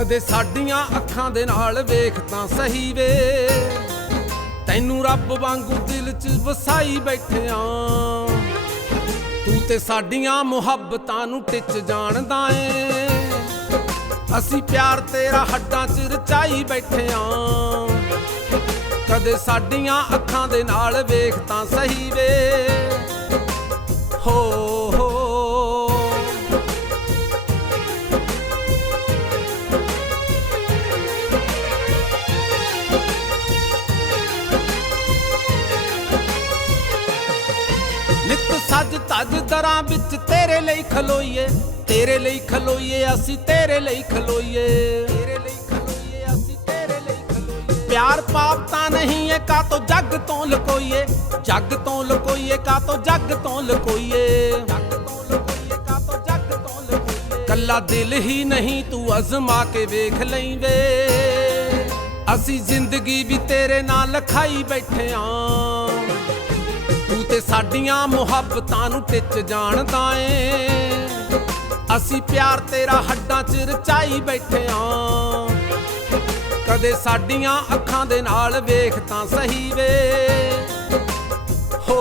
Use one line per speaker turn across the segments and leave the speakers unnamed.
ਕਦੇ ਸਾਡੀਆਂ ਅੱਖਾਂ ਦੇ ਨਾਲ ਵੇਖ ਤਾਂ ਸਹੀ ਵੇ। ਤੈਨੂੰ ਰੱਬ ਵਾਂਗੂ ਦਿਲ 'ਚ ਵਸਾਈ ਬੈਠਿਆਂ। ਤੂੰ ਤੇ ਸਾਡੀਆਂ ਮੁਹੱਬਤਾਂ ਨੂੰ ਟਿੱਚ ਜਾਣਦਾ ਏ। ਅਸੀਂ ਪਿਆਰ ਤੇਰਾ ਹੱਡਾਂ 'ਚ ਰਚਾਈ ਬੈਠਿਆਂ। ਕਦੇ ਸਾਡੀਆਂ ਅੱਖਾਂ ਦੇ ਨਾਲ ਵੇਖ ਤਾਂ ਸਹੀ ਵੇ। ਨਿਤ ਸੱਜ ਤੱਜ ਦਰਾਂ ਵਿੱਚ ਤੇਰੇ ਲਈ ਖਲੋਈਏ, ਤੇਰੇ ਲਈ ਖਲੋਈਏ, ਅਸੀਂ ਤੇਰੇ ਲਈ ਖਲੋਈਏ। ਤੇਰੇ ਲਈ ਖਲੋਈਏ ਅਸੀਂ ਤੇਰੇ ਲਈ ਖਲੋਈਏ ਪਿਆਰ ਪਾਪ ਤਾਂ ਨਹੀਂ ਏ ਕਾ ਤੋ ਜੱਗ ਤੋਂ ਲਕੋਈਏ? ਜੱਗ ਤੋਂ ਲਕੋਈਏ ਕਾ ਤੋ ਜੱਗ ਤੋਂ ਲਕੋਈਏ? ਜੱਗ ਤੋਂ ਲਕੋਈਏ ਕਾ ਤੋ ਜੱਗ ਤੋਂ ਲਕੋਈਏ ਕੱਲਾ ਦਿਲ ਹੀ ਨਹੀਂ ਤੂੰ ਅਜ਼ਮਾ ਕੇ ਵੇਖ ਲਈ ਵੇ ਅਸੀਂ ਜ਼ਿੰਦਗੀ ਵੀ ਤੇਰੇ ਨਾਲ ਲਖਾਈ ਬੈਠੇ ਆਂ। ਤੇ ਸਾਡੀਆਂ ਮੁਹੱਬਤਾਂ ਨੂੰ ਟਿੱਚ ਜਾਣਦਾ ਏ। ਅਸੀਂ ਪਿਆਰ ਤੇਰਾ ਹੱਡਾਂ 'ਚ ਰਚਾਈ ਬੈਠੇ ਆਂ। ਕਦੇ ਸਾਡੀਆਂ ਅੱਖਾਂ ਦੇ ਨਾਲ ਵੇਖ ਤਾਂ ਸਹੀ ਵੇ। ਹੋ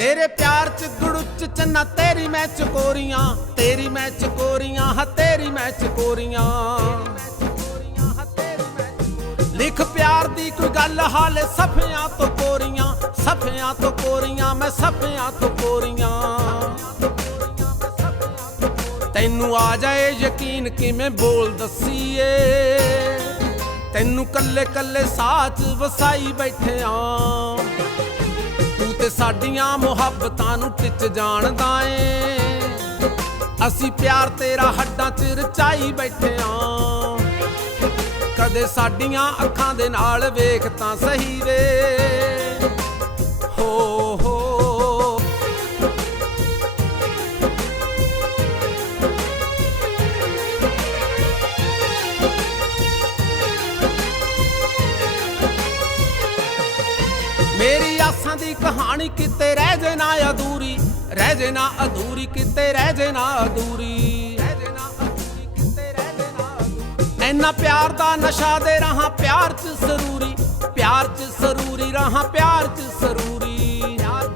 ਤੇਰੇ ਪਿਆਰ ਚ ਗੁੜੁੱਚ ਚੰਨਾ, ਤੇਰੀ ਮੈਂ ਚਕੋਰੀਆਂ, ਤੇਰੀ ਮੈਂ ਚਕੋਰੀਆਂ, ਹਾਂ, ਤੇਰੀ ਮੈਂ ਚਕੋਰੀਆਂ। ਲਿਖ ਪਿਆਰ ਦੀ ਕੋਈ ਗੱਲ, ਹਾਲੇ ਸਫਿਆਂ ਤੋਂ ਕੋਰੀਆਂ ਸਫਿਆਂ ਤੋਂ ਕੋਰੀਆਂ ਮੈਂ ਸਫਿਆਂ ਤੋਂ ਕੋਰੀਆਂ ਤੈਨੂੰ ਆ ਜਾਏ ਯਕੀਨ ਕਿਵੇਂ ਬੋਲ ਦਸੀਏ? ਤੈਨੂੰ ਕੱਲੇ ਕੱਲੇ ਸਾਚ ਵਸਾਈ ਬੈਠਿਆਂ ਤੇ ਸਾਡੀਆਂ ਮੁਹੱਬਤਾਂ ਨੂੰ ਟਿੱਚ ਜਾਣਦਾ ਏ। ਅਸੀਂ ਪਿਆਰ ਤੇਰਾ ਹੱਡਾਂ 'ਚ ਰਚਾਈ ਬੈਠੇ ਬੈਠਿਆਂ ਕਦੇ ਸਾਡੀਆਂ ਅੱਖਾਂ ਦੇ ਨਾਲ ਵੇਖ ਤਾਂ ਸਹੀ ਵੇ। ਹੋ ਹੋ। ਮੇਰੀ ਆਸਾਂ ਦੀ ਕਹਾਣੀ ਕਿਤੇ ਰਹਿ ਜੇ ਨਾ ਅਧੂਰੀ, ਰਹਿ ਜੇ ਨਾ ਅਧੂਰੀ, ਕਿਤੇ ਰਹਿ ਜੇ ਨਾ ਅਧੂਰੀ। ਐਨਾ ਪਿਆਰ ਦਾ ਨਸ਼ਾ ਦੇ ਰਹਾ ਪਿਆਰ ਚ ਸਰੂਰੀ ਪਿਆਰ ਚ ਜ਼ਰੂਰੀ ਰਹਾ ਪਿਆਰ ਚ ਸਰੂਰੀ ਪਿਆਰ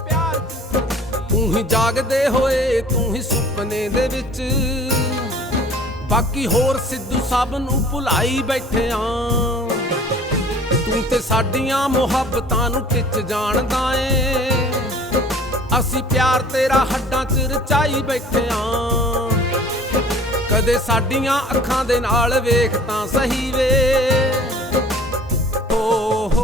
ਪਿਆਰ ਚ ਤੂੰ ਹੀ ਜਾਗਦੇ ਹੋਏ, ਤੂੰ ਹੀ ਸੁਪਨੇ ਦੇ ਵਿੱਚ। ਬਾਕੀ ਹੋਰ ਸਿੱਧੂ ਸਭ ਨੂੰ ਭੁਲਾਈ ਬੈਠਿਆਂ ਤੇ ਸਾਡੀਆਂ ਮੁਹੱਬਤਾਂ ਨੂੰ ਟਿੱਚ ਜਾਣਦਾ ਏ। ਅਸੀਂ ਪਿਆਰ ਤੇਰਾ ਹੱਡਾਂ 'ਚ ਰਚਾਈ ਬੈਠੇ ਬੈਠਿਆਂ ਕਦੇ ਸਾਡੀਆਂ ਅੱਖਾਂ ਦੇ ਨਾਲ ਵੇਖ ਤਾਂ ਸਹੀ ਵੇ। ਹੋ ਹੋ